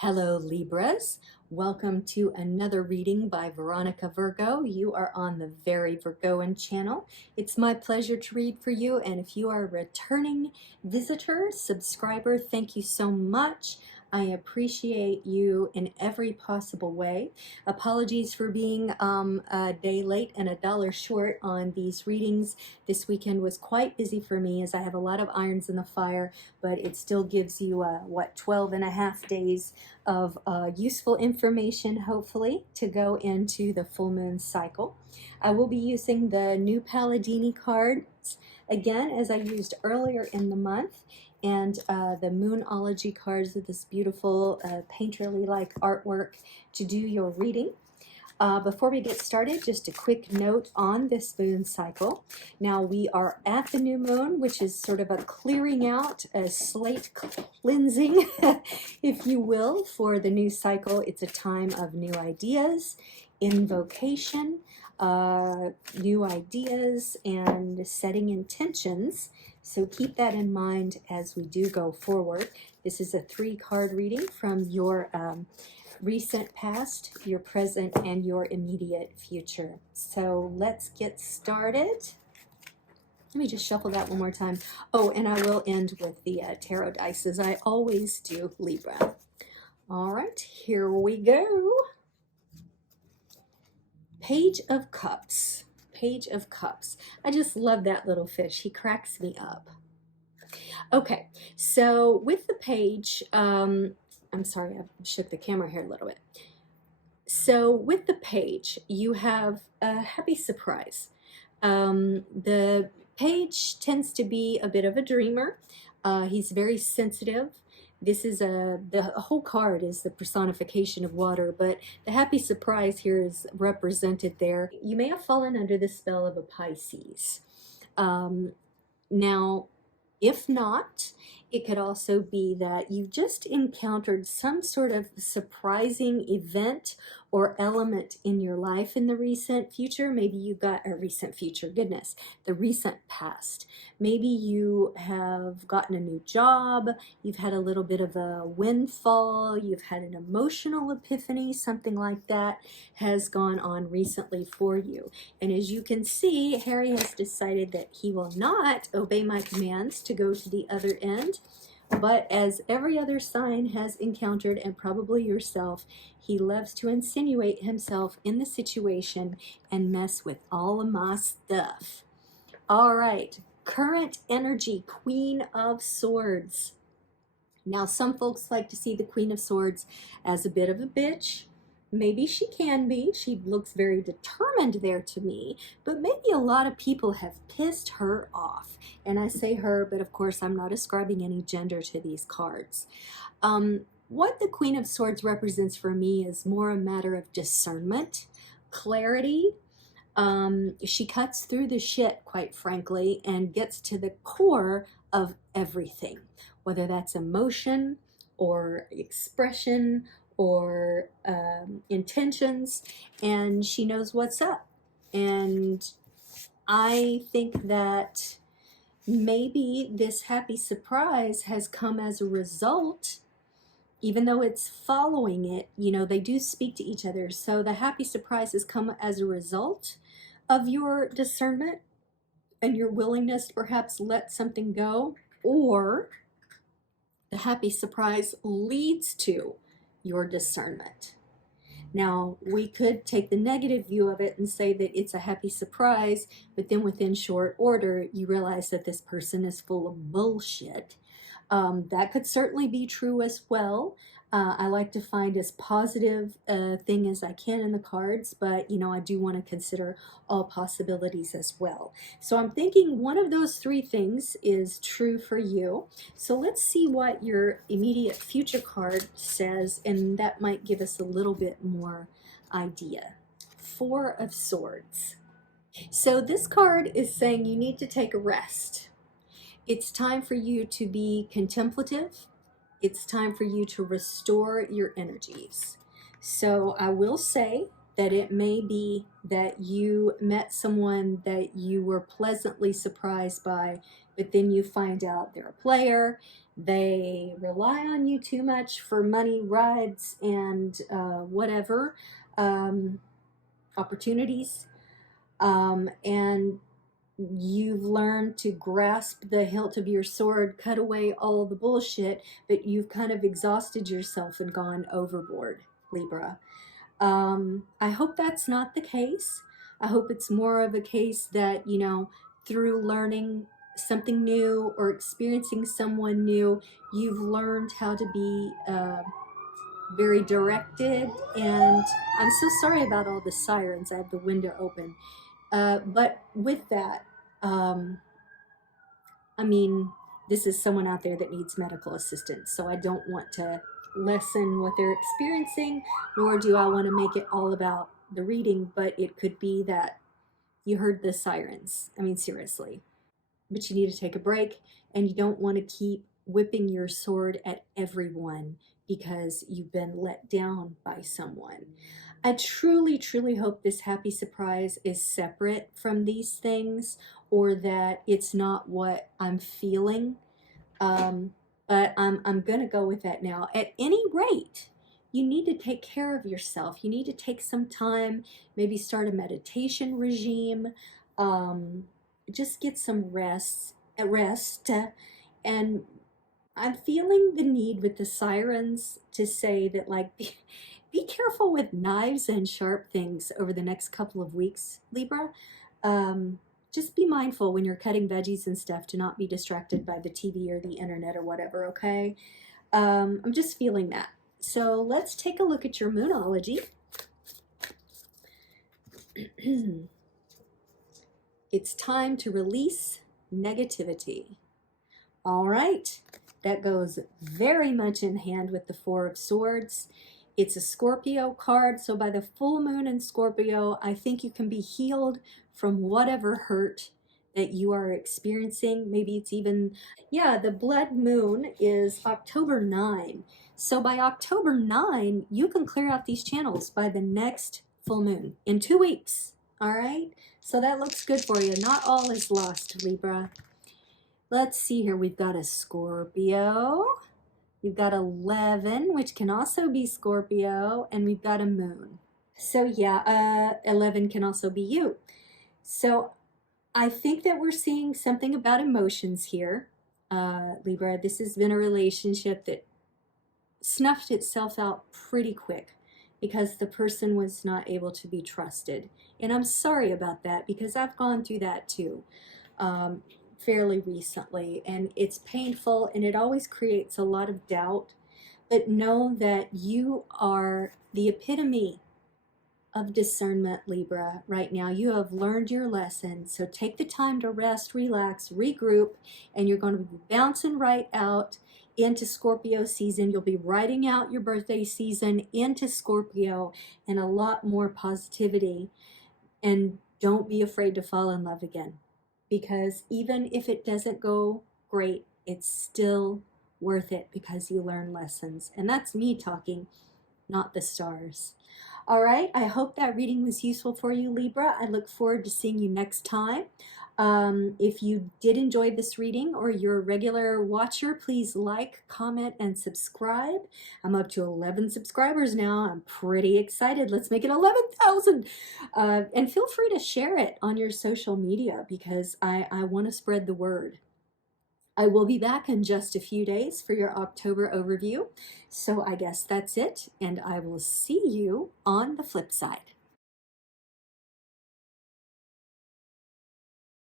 Hello Libras, welcome to another reading by Veronica Virgo. You are on the Very Virgoan channel. It's my pleasure to read for you, and if you are a returning visitor, subscriber, thank you so much. I appreciate you in every possible way. Apologies for being a day late and $1 short on these readings. This weekend was quite busy for me as I have a lot of irons in the fire, but it still gives you 12 and a half days of useful information, hopefully, to go into the full moon cycle. I will be using the new Palladini cards again as I used earlier in the month, and the Moonology cards with this beautiful painterly-like artwork to do your reading. Before we get started, just a quick note on this moon cycle. Now we are at the new moon, which is sort of a clearing out, a slate cleansing, if you will, for the new cycle. It's a time of new ideas, invocation, new ideas, and setting intentions. So keep that in mind as we do go forward. This is a 3-card reading from your recent past, your present, and your immediate future. So let's get started. Let me just shuffle that one more time. Oh, and I will end with the tarot dice, as I always do, Libra. All right, here we go. Page of Cups. Page of Cups. I just love that little fish. He cracks me up. Okay, so with the page, I'm sorry, I shook the camera here a little bit. So with the page, you have a happy surprise. The page tends to be a bit of a dreamer. He's very sensitive. This is the whole card is the personification of water, but the happy surprise here is represented there. You may have fallen under the spell of a Pisces. Now, if not, it could also be that you've just encountered some sort of surprising event or element in your life in the recent future. Maybe you got a recent future, goodness, the recent past. Maybe you have gotten a new job, you've had a little bit of a windfall, you've had an emotional epiphany, something like that has gone on recently for you. And as you can see, Harry has decided that he will not obey my commands to go to the other end. But as every other sign has encountered, and probably yourself, he loves to insinuate himself in the situation and mess with all of my stuff. All right, current energy, Queen of Swords. Now, some folks like to see the Queen of Swords as a bit of a bitch. Maybe she can be. She looks very determined there to me, but maybe a lot of people have pissed her off. And I say her, but of course I'm not ascribing any gender to these cards. What the Queen of Swords represents for me is more a matter of discernment, clarity. She cuts through the shit, quite frankly, and gets to the core of everything, whether that's emotion or expression or intentions, and she knows what's up. And I think that maybe this happy surprise has come as a result, even though it's following it, you know, they do speak to each other. So the happy surprise has come as a result of your discernment and your willingness to perhaps let something go, or the happy surprise leads to your discernment. Now, we could take the negative view of it and say that it's a happy surprise, but then within short order, you realize that this person is full of bullshit. That could certainly be true as well. I like to find as positive a thing as I can in the cards, but you know, I do want to consider all possibilities as well. So I'm thinking one of those 3 things is true for you. So let's see what your immediate future card says, and that might give us a little bit more idea. 4 of Swords. So this card is saying you need to take a rest. It's time for you to be contemplative. It's time for you to restore your energies. So I will say that it may be that you met someone that you were pleasantly surprised by, but then you find out they're a player, They rely on you too much for money, rides, and whatever opportunities. And you've learned to grasp the hilt of your sword, cut away all the bullshit, but you've kind of exhausted yourself and gone overboard, Libra. I hope that's not the case. I hope it's more of a case that, you know, through learning something new or experiencing someone new, you've learned how to be very directed. And I'm so sorry about all the sirens. I have the window open. But with that, I mean, this is someone out there that needs medical assistance, so I don't want to lessen what they're experiencing, nor do I want to make it all about the reading, but it could be that you heard the sirens. I mean, seriously. But you need to take a break, and you don't want to keep whipping your sword at everyone because you've been let down by someone. I truly, truly hope this happy surprise is separate from these things, or that it's not what I'm feeling. But I'm going to go with that now. At any rate, you need to take care of yourself. You need to take some time, maybe start a meditation regime, just get some rest. And I'm feeling the need with the sirens to say that, like, be careful with knives and sharp things over the next couple of weeks, Libra. Just be mindful when you're cutting veggies and stuff to not be distracted by the TV or the internet or whatever, okay? I'm just feeling that. So let's take a look at your Moonology. It's time to release negativity. All right, that goes very much in hand with the Four of Swords. It's a Scorpio card, so by the full moon in Scorpio, I think you can be healed from whatever hurt that you are experiencing. Maybe it's even, yeah, the blood moon is October 9. So by October 9, you can clear out these channels by the next full moon in 2 weeks. All right, so that looks good for you. Not all is lost, Libra. Let's see here. We've got a Scorpio. We've got 11, which can also be Scorpio, and we've got a moon. So yeah, 11 can also be you. So I think that we're seeing something about emotions here, Libra. This has been a relationship that snuffed itself out pretty quick because the person was not able to be trusted. And I'm sorry about that because I've gone through that too. Fairly recently, and it's painful, and it always creates a lot of doubt. But know that you are the epitome of discernment, Libra. Right now you have learned your lesson, so take the time to rest, relax, regroup, and you're going to be bouncing right out into Scorpio season. You'll be writing out your birthday season into Scorpio, and a lot more positivity. And don't be afraid to fall in love again, because even if it doesn't go great, it's still worth it because you learn lessons. And that's me talking, not the stars. All right, I hope that reading was useful for you, Libra. I look forward to seeing you next time. If you did enjoy this reading or you're a regular watcher, please like, comment, and subscribe. I'm up to 11 subscribers now. I'm pretty excited. Let's make it 11,000. And feel free to share it on your social media because I want to spread the word. I will be back in just a few days for your October overview. So I guess that's it, and I will see you on the flip side.